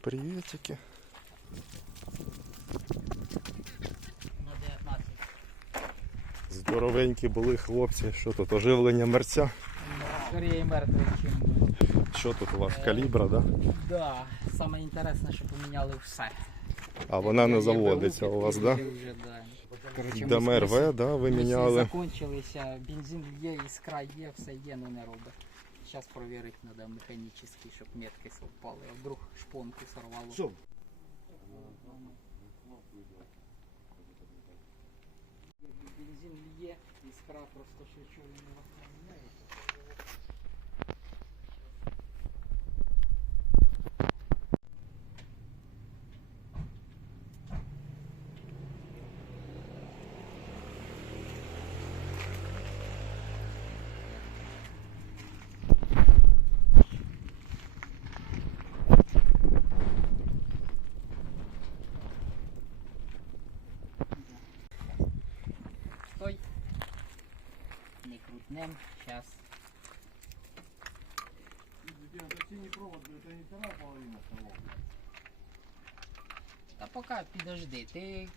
Приветики. Здоровенькі були хлопці. Що тут оживлення мерця? Скорее мертвий, чим. Що тут у вас? Калібра, да? Да, саме інтересне, що поміняли все. А вона не заводиться у вас, да. Коротше, ДМРВ, да, ви міняли. Закончилися, бензин є, іскра є, все є, але не робить. Зараз перевірити треба механічно, щоб метки совпали. А вдруг шпонку сорвало. Що? Бензин є, іскра просто що чого не Не сейчас. Та поки підожди, ти,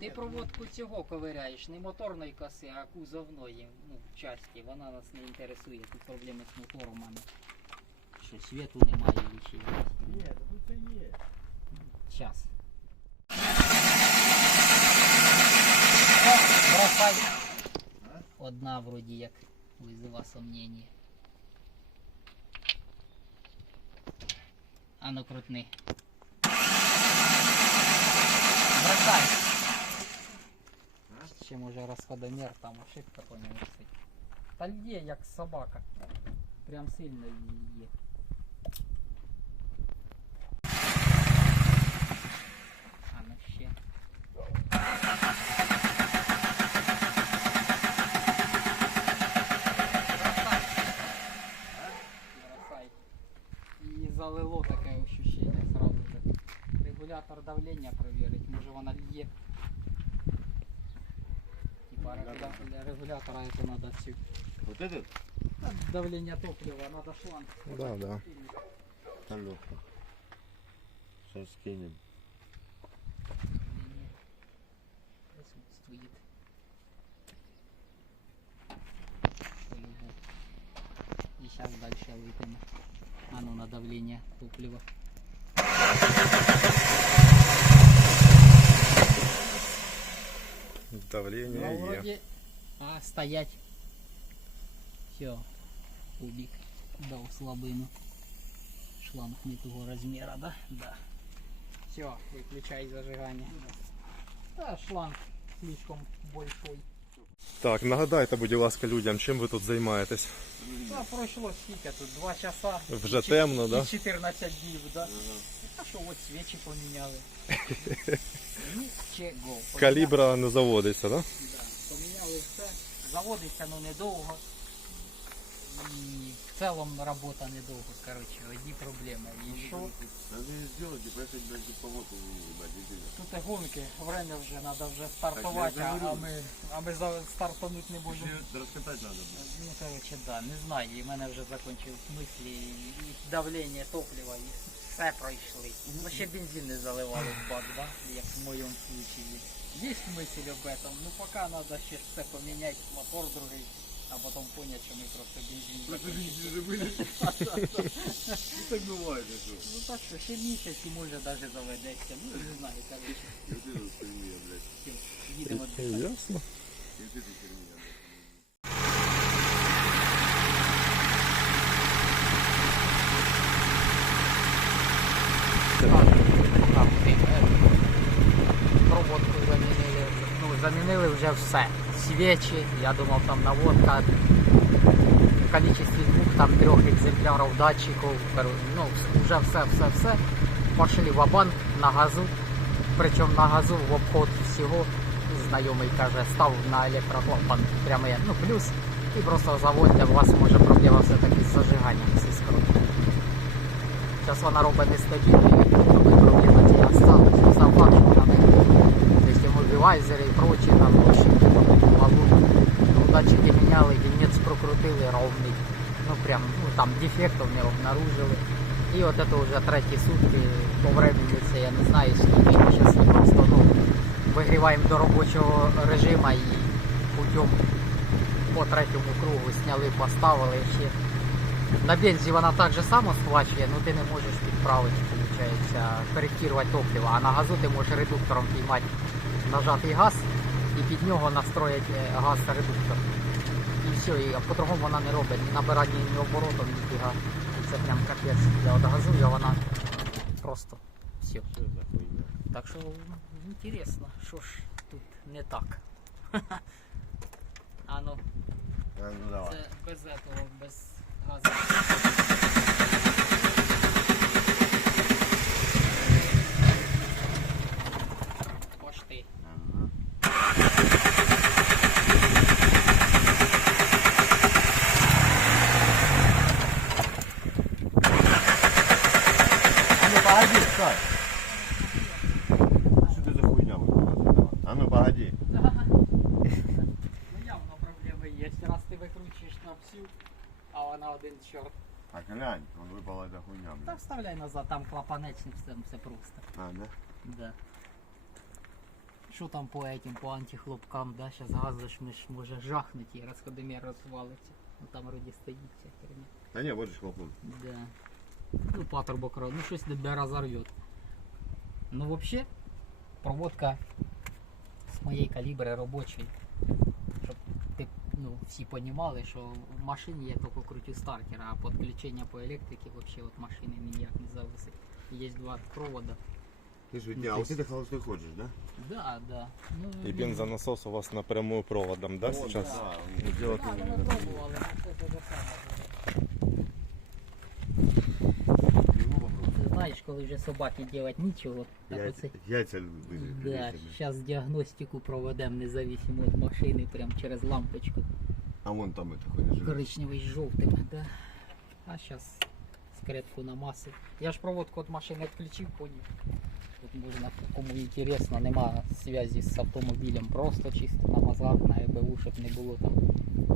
ти проводку цього ковиряєш, не моторної коси, а кузовної, ну, часті. Вона нас не інтересує, тут проблеми з мотором, а не що світу немає чи ще якось. Ні, тут це є. Сейчас. Бросай. Одна вроді як визива сомнення. А ну крутни. Бросай. Ще може розходомір, там ошибка по ньому висить. Та є як собака. Прям сильно її І залило таке ощущение сразу же. Регулятор давлення проверить, може вона льє. Типа регуля- для регулятора это надо всю. Вот этот? Та Давлення топлива, надо шланг. Да, да. Алёха. Сейчас скинем. Давление присутствует. И сейчас дальше выйдем. А ну на давление топлива. Давлення Ну, вроде... А, стоять. Все. Кубик дал слабину. Шланг не того размера, да? Да. Все, выключай зажигание. Да, шланг слишком большой. Так, нагадайте, будь ласка, людям, чим ви тут займаєтесь? Да, пройшло скільки тут? Два часа. Вже І темно, темно, і 14 днів, да? А що от свічі поміняли. Нічого. Калібра не заводиться, да? Да, поміняли все. Заводиться, але недовго. І в цілому робота недовго, коротше, одні проблеми. І що? Надо ее сделать и поехать, блядь, по воду ебать. Тут і гонки, время вже, треба вже стартувати, я а, а говорю. ми, а ми за- стартануть не можемо. Еще раскатать надо, блядь. Ну, короче, да, не знаю, і в мене вже закінчились мислі, і давлення топлива, і все пройшли. Ну ще бензин не заливали в бак, да? як в моєму случаї. Є мысль об этом, ну поки треба ще все поміняти, мотор другий, а потім поняти, що ми просто бензин закінчили. уже были. Ну так бывает, а что? Ну так що, ще місяць і може навіть заведеться, ну не знаю, короче, Вот это херня, блядь. всё, їдемо віддихати. Ясно. И вот эта херня, блядь. Там, ти, е, проводку замінили. Ну, замінили вже все. Свічі, я думав там наводка. В количестві двох там трьох екземплярів датчиків. Кор- Ну, вже все, все, все. Пошли в банк на газу. Причому на газу в обход всього. Знайомий каже, став на електроклапан прямо як, ну плюс. І просто заводьте, у вас може проблема все-таки з зажиганням з іскрою. Зараз вона робить нестабільно, і проблема ті осталась. Ну, Сам факт, що вона не Тобто мобілайзери і прочі, там розчинки по Ну, датчики міняли, вінець прокрутили ровний. Ну прям, ну там дефектів не обнаружили. І от це вже треті сутки по времени це я не знаю скільки ми зараз просто ну, вигріваємо до робочого режиму і путем по третьому кругу сняли, поставили ще. На бензі вона так же само схвачує, але ти не можеш підправити, виходить, коректувати топливо. А на газу ти можеш редуктором піймати нажатий газ і під нього настроїти е, газ редуктор. І все, і по-другому вона не робить ні набирання, ні оборотом, ні фіга. І Це прям капець. Я от газую, а вона просто все. Так що інтересно, що ж тут не так. А ну, ну давай. це без этого, без газу. Пошти. эта хуйня. Та блин. вставляй назад, там клапанечник, все, все просто. А, да? Да. Що там по этим, по антихлопкам, да? Сейчас газ зашмиш, може жахнуть і розходомір розвалиться. Ну там вроді стоїть ця херня. Да не, вот же хлопнул. Да. Ну, патрубок, ро- ну щось тебе разорвет. Ну, вообще, проводка з моєї калібри робочої. Ти, ну, всі понимали, що в машині я тільки крутю стартер, а підключення по електриці вообще от машини ніяк не зависить. Є два провода. Ты же, Ну, не, а вот есть- ты холостой ходишь, да? Да, да. Ну, І бензонасос у вас напрямую проводом, да, Вот, сейчас? Да, он делает Да, ну, именно. пробували, ну, це те же саме. Его попробуй. Ти знаєш, коли вже собаки делать нічого, так оце. Да, яйца, сейчас діагностику проведемо независимо від машини, прям через лампочку. А вон там это живет. Коричневий з жовтим, да. А зараз скрепку намасив. Я ж проводку від машини відключив, поняв. Тут можна, кому інтересно, нема зв'язі з автомобілем, просто чисто на мозгах, на ЕБУ, щоб не було там.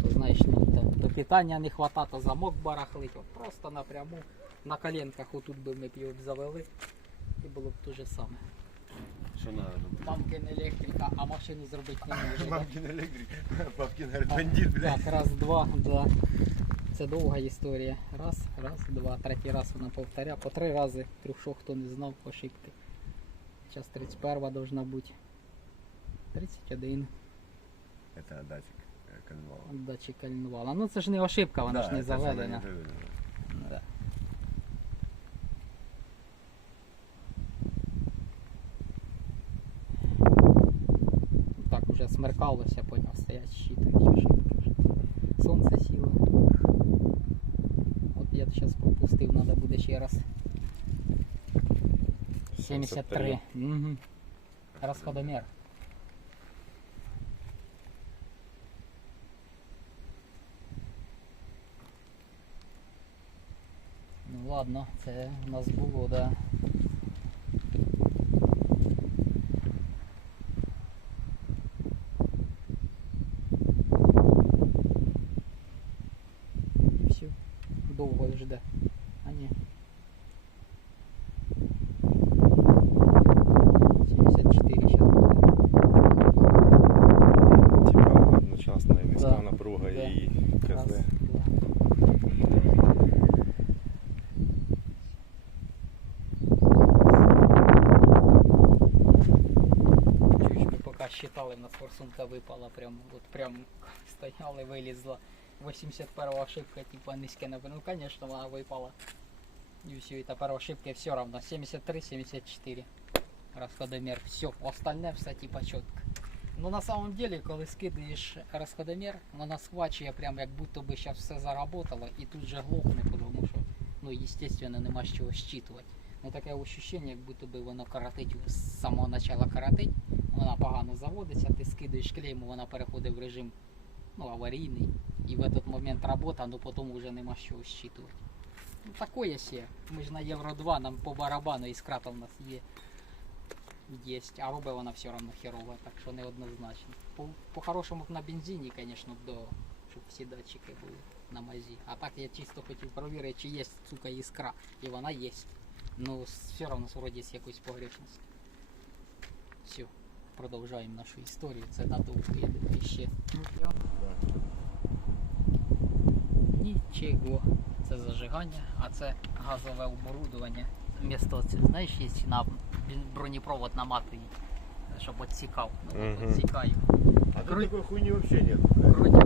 То знаєш, ну там до питання не то замок барахлить. От просто напряму на коленках отут би ми б його завели. І було б те же саме. Что надо? Тамкин електрика, а машину зробити не може. Папкин говорит, А, бандит, блядь. Так, раз, два, да. Це довга історія. Раз, раз, два, третій раз вона повторя. По три рази, трьох хто не знав, ошибки. Зараз 31 должна бути. 31 Это датчик э, конвала. датчик кальнувала. Ну це ж не ошибка, вона Да, ж не заведена. Да. Так, уже смеркалося, поняв, стоять щитують ошибки. Сонце сіло. От я зараз пропустив, треба буде ще раз. 73. Угу. Розходомір. Ну ладно, це у нас було, да. Чуєш, ми поки считали, в нас форсунка випала, прям, от прям стояли, вилізла. 81 ошибка, типа низьке напруга. Ну, конечно, вона випала. І все, і тепер ошибки все равно. 73-74. Розходомір. Все, остальне все типа чітко. Ну на самом деле, коли скидаєш розходомір, вона схвачує прям як будто би зараз все заработало і тут же глохне, тому що ну, естественно, нема з чого щитувати. Ну таке ощущення, як будто би воно коротить з самого початку коротить, Вона погано заводиться, ти скидаєш клейму, вона переходить в режим ну, аварійний. І в этот момент робота, ну потім вже нема чого щитувати. Ну такое сє. Ми ж на Євро 2, нам по барабану іскра-то в нас є. Есть, а робить вона все одно херова, так що неоднозначно. По- По-хорошому б на бензині, звісно, до щоб всі датчики були на мазі. А так я чисто хотів перевірити, чи є сука іскра. І вона є. Ну, все одно вроді з якоюсь погрешністю. Все, продовжуємо нашу історію. Це надовго, я думаю, ще. Нічого. Це зажигання, а це газове оборудовання. Місто це, знаєш, є на бронепровод наматує, щоб відсікав. Ну, от відсікаю. А тут такої хуйні взагалі вообще нет. Вроді.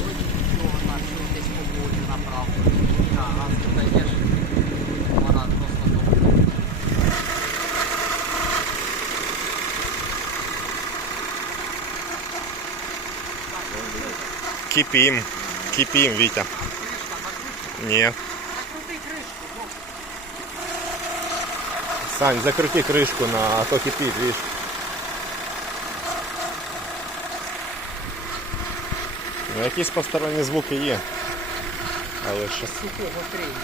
Вроді нічого, на що десь по полю направлено. А газ додаєш, вона просто добре. Ні. Закрути кришку, бо Сань, закрути кришку на а то кипить, видиш. Ну, якісь посторонні звуки є. Але що сухого щось.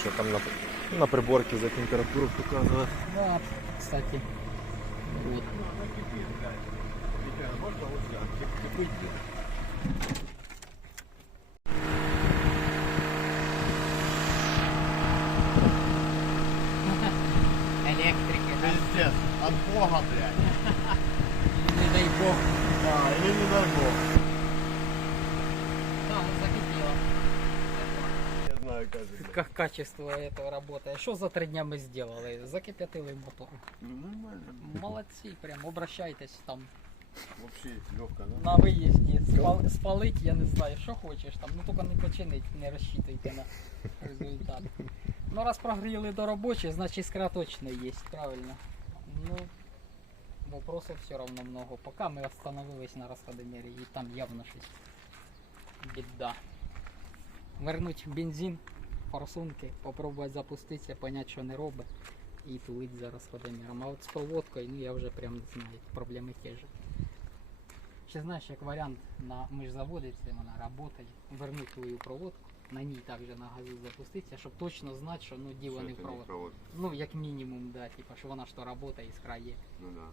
Що там на, на приборці за температуру показує. Да, кстати. Вот. Электрики, да? Пиздец. От бога, блядь. Не дай бог. Да, или не дай бог. Да, закипело. Я знаю, как это. Как качество этого работает. Что за три дня мы сделали? Закипятили мотор. Ну, нормально. Молодцы, прям обращайтесь там Вообще легко, да? на виїзді. Спал, спалить, я не знаю, що хочеш там. Ну тільки не починить, не розчитуйте на результат. Ну раз прогріли до робочої, значить іскра точно є, правильно. Ну, вопросов все равно много. Пока ми остановились на розходомері і там явно щось біда. Вернуть бензин, форсунки, попробувати запуститися, понять, що не робить. І тулить за розходоміром. А от з проводкою, ну я вже прям не знаю, проблеми ті ж. Ще знаєш, як варіант, на ми ж заводиться, вона працює, вернуть твою проводку, на ній також на газу запуститися, щоб точно знати, що ну діло не в провод. Ну, як мінімум, да, типа, що вона то працює, іскра є. Ну да.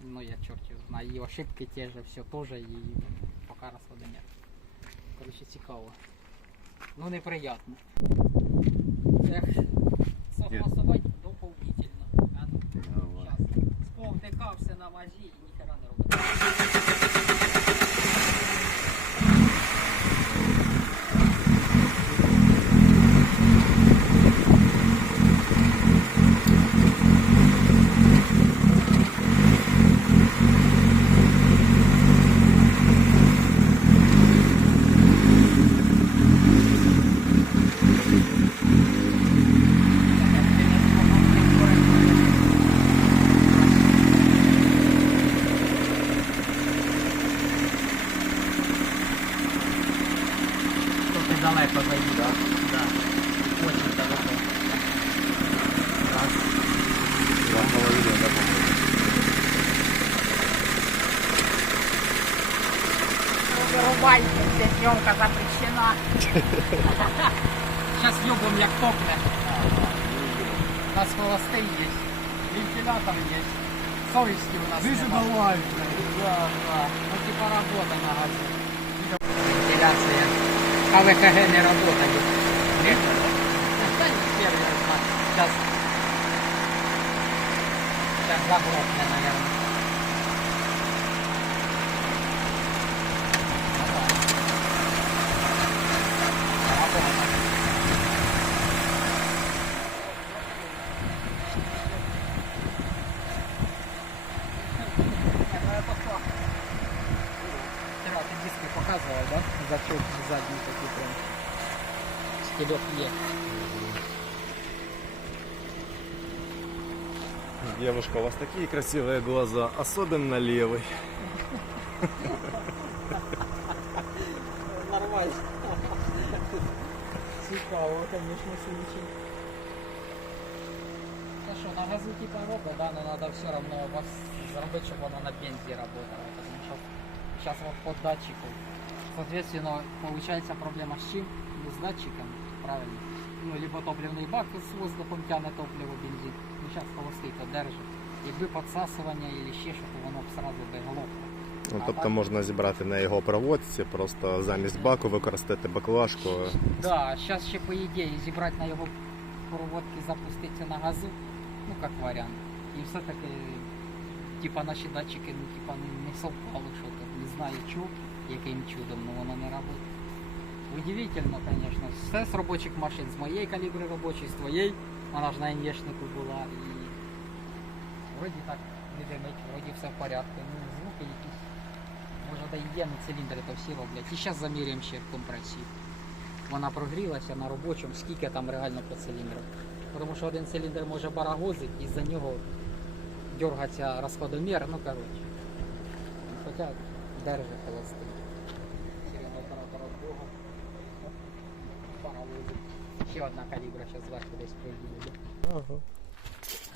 Ну, я черт його знаю, і ошибки же, все теж, і поки розходомір. Короче, цікаво. Ну, неприятно. Согласовать дополнительно. А ну, Сейчас. Сповтикався на вазі і ніхера не робить. Тут недалеко заїхав. Да. Очень далеко. Раз. Два половини, да, Вырубайте, здесь съемка запрещена. Сейчас ёбом як топне. У нас холостый есть, вентилятор есть, совести у нас нема. давай, Да, да. Ну типа работа на газу. Вентиляция. КВКГ не работает. Нет? Сейчас. Сейчас заглохне, наверное. У вас такие красивые глаза, особенно левый. Нормально. Цікаво, конечно, случай. Та що, на газу типа робить, да, но надо все равно вас зробити, щоб воно на бензі працювало. Тому що зараз от по датчику. Соответственно, получается проблема з чим? Не з датчиком, правильно. Ну, либо топливний бак з воздухом тягне топливо, бензин. Ну, зараз холостий то держить. Якби підсасування і ще що, то воно б сразу би. Ну, тобто так- можна зібрати на його проводці, просто замість баку використати баклажку. Да, зараз ще по ідеї зібрати на його проводки, запуститися на газу, ну як варіант. І все-таки, типа наші датчики, ну типа не, совпало, що то не знаю чого, яким чудом, ну воно не робить. Удивительно, звісно. Все з робочих машин, з моєї калібри робочої, з твоєї, вона ж на ін'єшнику була і вроді так не димить, вроді все в порядку. Ну, звуки якісь. Може да є, ну циліндри то всі роблять. І зараз заміряємо ще компресію вона прогрілася на робочому, скільки там реально по циліндру. Тому що один циліндр може барагозить, і за нього дергаться розходомір, ну коротше. Хоча держить холостий. Ще одна калібра зараз зверху десь приїде. Ага.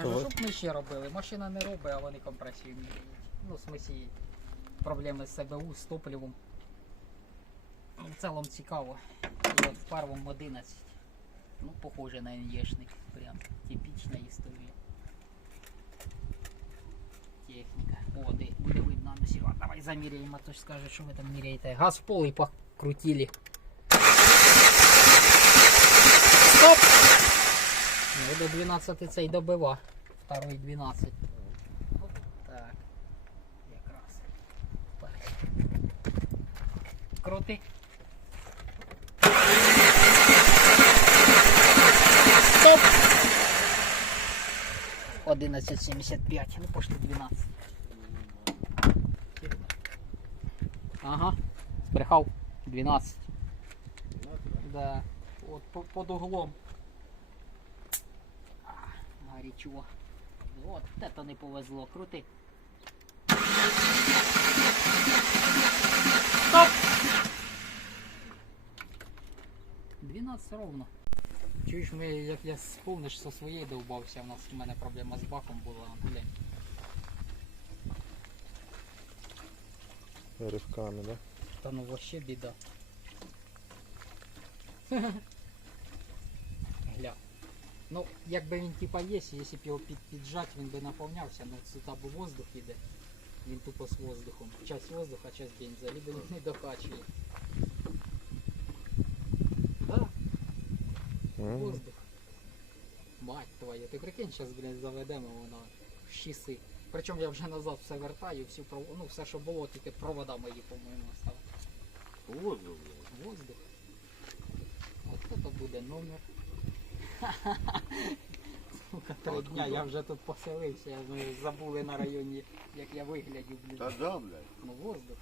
Кажу, щоб ми ще робили. Машина не робить, а вони компресію міряють. Ну, в смислі, проблеми з СБУ, з топливом. Ну, В цілому цікаво. І от в первому 11. Ну, похоже на НЄшник. Прям типічна історія. Техніка. О, де, буде видно на. Давай заміряємо, а то ж скаже, що ви там міряєте. Газ в пол і покрутили. Стоп! Ну, до 12 цей добива. Второй 12. Так. Якраз. Крути. Стоп! 11.75, ну пошли 12. Ага, збрехав. 12. Да. От под углом. А, Горячо. Вот это не повезло. Крути. Стоп! 12 ровно. Чуєш, ми, як я сповниш со своєї довбався, у нас у мене проблема з баком була, глянь. Ривками, да? Та ну вообще біда. Ну, якби він типа є, якщо б його під, піджать, він би наповнявся, ну сюди бо воздух іде. Він тупо з воздухом. Часть воздуха, часть бенза, либо він не докачує. Да, воздух. Мать твою, ти прикинь, зараз, блядь, заведемо воно в щіси. Причому я вже назад все вертаю, всю пров... ну все, що було, тільки провода мої, по-моєму, стали. Воздух, блядь. Воздух. От то буде номер. Сука, три Откуда? дня я вже тут поселився, ми забули на районі, як я виглядів, блін. Да да, блядь. Ну, воздух.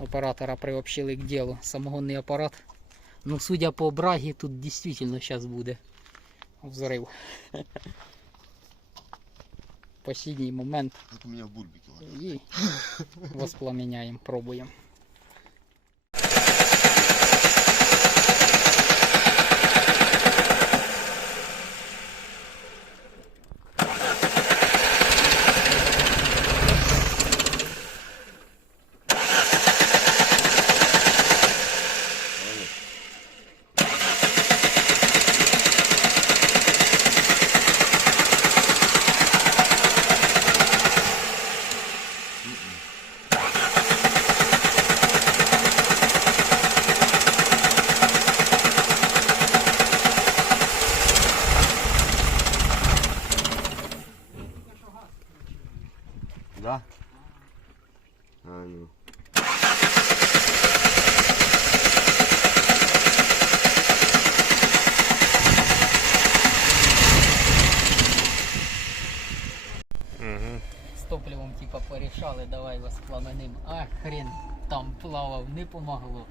Оператора приобщили к делу. Самогонний апарат. Ну, судя по брагі, тут дійсно зараз буде взрив. Посідній момент Как у меня в бульбике ладно. і воспламеняємо, пробуємо. Да? А ну. Угу. З топливом типа порішали, воспламеним. А хрен там плавав, не помогло.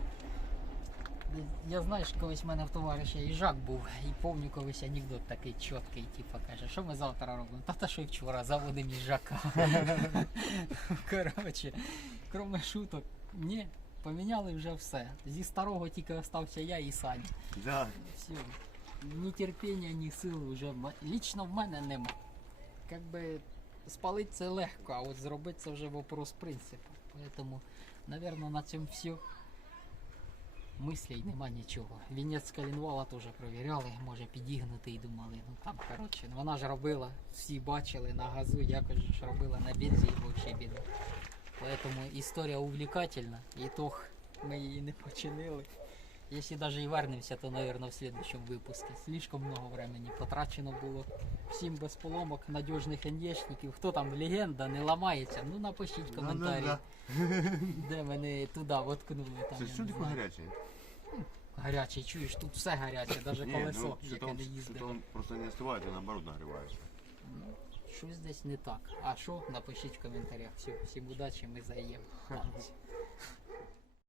Я знаєш, колись в мене в товариша їжак був, і пам'ятаю колись анекдот такий чіткий, типа каже, що ми завтра робимо? Та та що й вчора заводимо їжака. Коротше, кроме шуток, ні, поміняли вже все. Зі старого тільки остався я і Саня. Да. Все. Ні терпіння, ні сили вже лічно в мене нема. Как би спалити це легко, а от зробити це вже вопрос принципу. Поэтому, наверное, на цьому все. Мислей нема нічого. Вінець Калінвала теж провіряли, може підігнути і думали, ну там, коротше, вона ж робила, всі бачили на газу, якось ж робила на бензі і взагалі біда. Поэтому історія увлекательна, ітог ми її не починили. Якщо навіть і вернемося, то, мабуть, в следующем випуску. Слишком много времени потрачено було. Всім без поломок, надіжних НДшників. Хто там легенда, не ламається, ну напишіть коментарі, Да-да-да. де мене туди воткнули. Там, Це що таке гаряче? Гарячий, чуєш, тут все гаряче, навіть колесо, ну, яке не что-то просто не остывает, а наоборот нагревается. Щось десь не так. А що? Напишіть в коментарях. Все, всім удачі, ми заїємо.